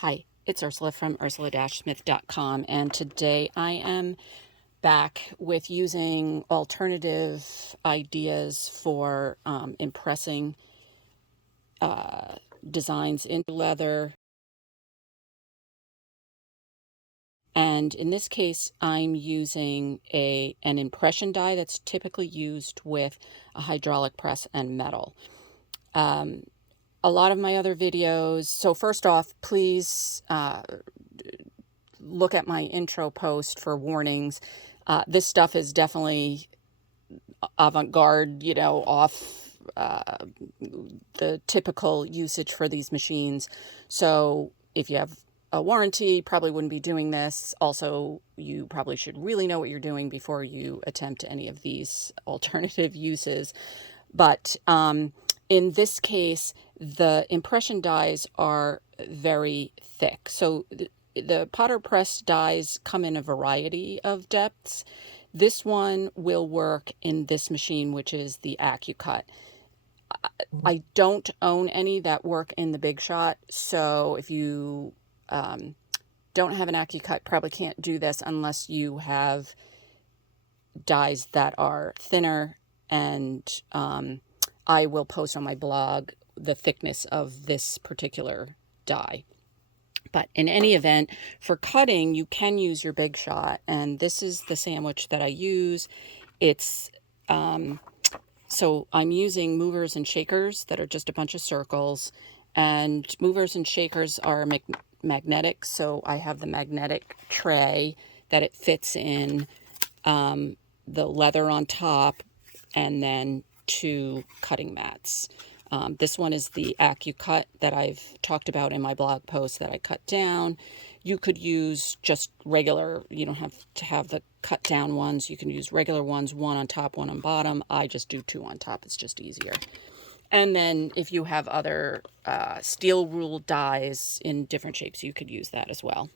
Hi, it's Ursula from ursula-smith.com, and today I am back with using alternative ideas for impressing designs into leather. And in this case, I'm using an impression die that's typically used with a hydraulic press and metal. A lot of my other videos, so first off, please look at my intro post for warnings. This stuff is definitely avant-garde, off the typical usage for these machines. So if you have a warranty, probably wouldn't be doing this. Also, you probably should really know what you're doing before you attempt any of these alternative uses. But in this case, the impression dies are very thick. So the Potter Press dies come in a variety of depths. This one will work in this machine, which is the Accucut. I don't own any that work in the Big Shot, so if you don't have an Accucut, probably can't do this unless you have dies that are thinner, and I will post on my blog the thickness of this particular die. But in any event, for cutting, you can use your Big Shot, and this is the sandwich that I use. It's so I'm using movers and shakers that are just a bunch of circles, and movers and shakers are magnetic, so I have the magnetic tray that it fits in, the leather on top, and then 2 cutting mats. This one is the Accucut that I've talked about in my blog post that I cut down. You could use just regular, you don't have to have the cut down ones. You can use regular ones, 1 on top, 1 on bottom. I just do 2 on top. It's just easier. And then if you have other steel ruled dies in different shapes, you could use that as well.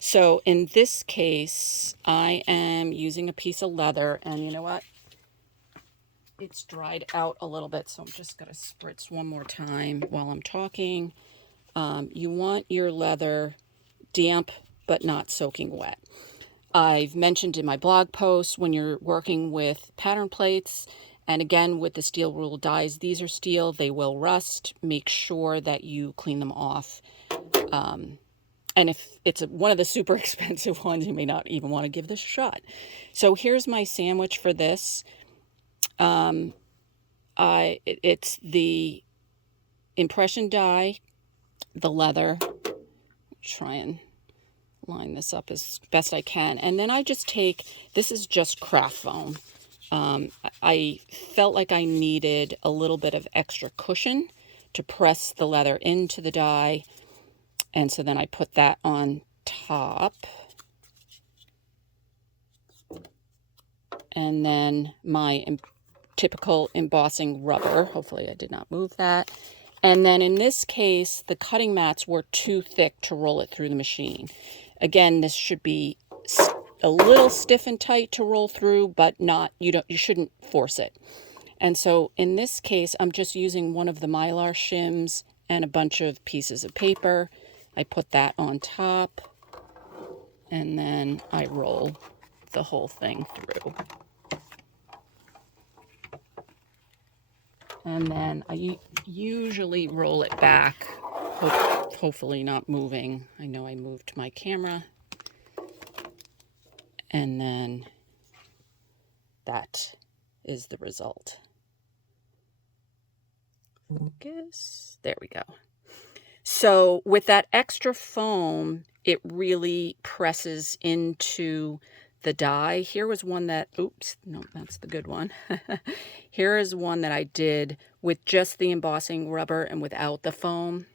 So in this case, I am using a piece of leather, and you know what? It's dried out a little bit, so I'm just going to spritz one more time while I'm talking. You want your leather damp but not soaking wet. I've mentioned in my blog post, when you're working with pattern plates, and again with the steel ruled dies, these are steel, they will rust. Make sure that you clean them off. And if it's one of the super expensive ones, you may not even want to give this a shot. So here's my sandwich for this. It's the impression die, the leather. Try and line this up as best I can, and then I just take, this is just craft foam. I felt like I needed a little bit of extra cushion to press the leather into the die, and so then I put that on top, and then my typical embossing rubber. Hopefully I did not move that. And then in this case, the cutting mats were too thick to roll it through the machine. Again, this should be a little stiff and tight to roll through, but not, you shouldn't force it. And so in this case, I'm just using one of the Mylar shims and a bunch of pieces of paper. I put that on top, and then I roll the whole thing through. And then I usually roll it back, hopefully not moving. I know I moved my camera. And then that is the result. Focus. There we go. So with that extra foam, it really presses into the die. Here was one that, oops, no, that's the good one. Here is one that I did with just the embossing rubber and without the foam.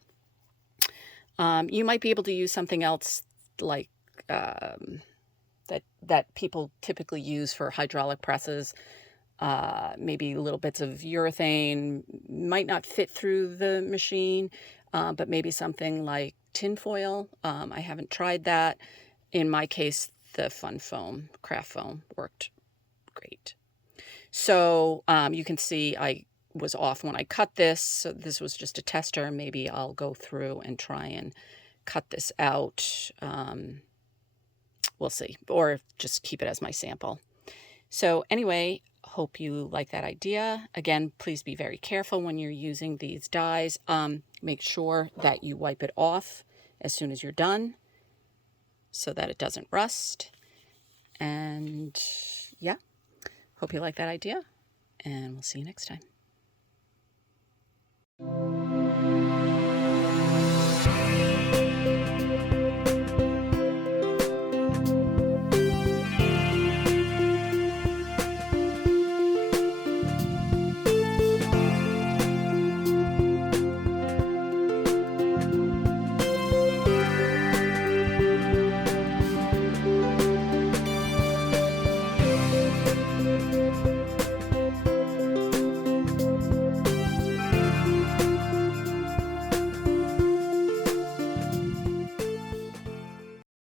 You might be able to use something else like that people typically use for hydraulic presses. Maybe little bits of urethane, might not fit through the machine, but maybe something like tin foil. I haven't tried that. In my case, the fun foam, craft foam, worked great. So you can see I was off when I cut this. So this was just a tester. Maybe I'll go through and try and cut this out. We'll see, or just keep it as my sample. So anyway, hope you like that idea. Again, please be very careful when you're using these dies. Make sure that you wipe it off as soon as you're done so that it doesn't rust. And yeah, hope you like that idea, and we'll see you next time.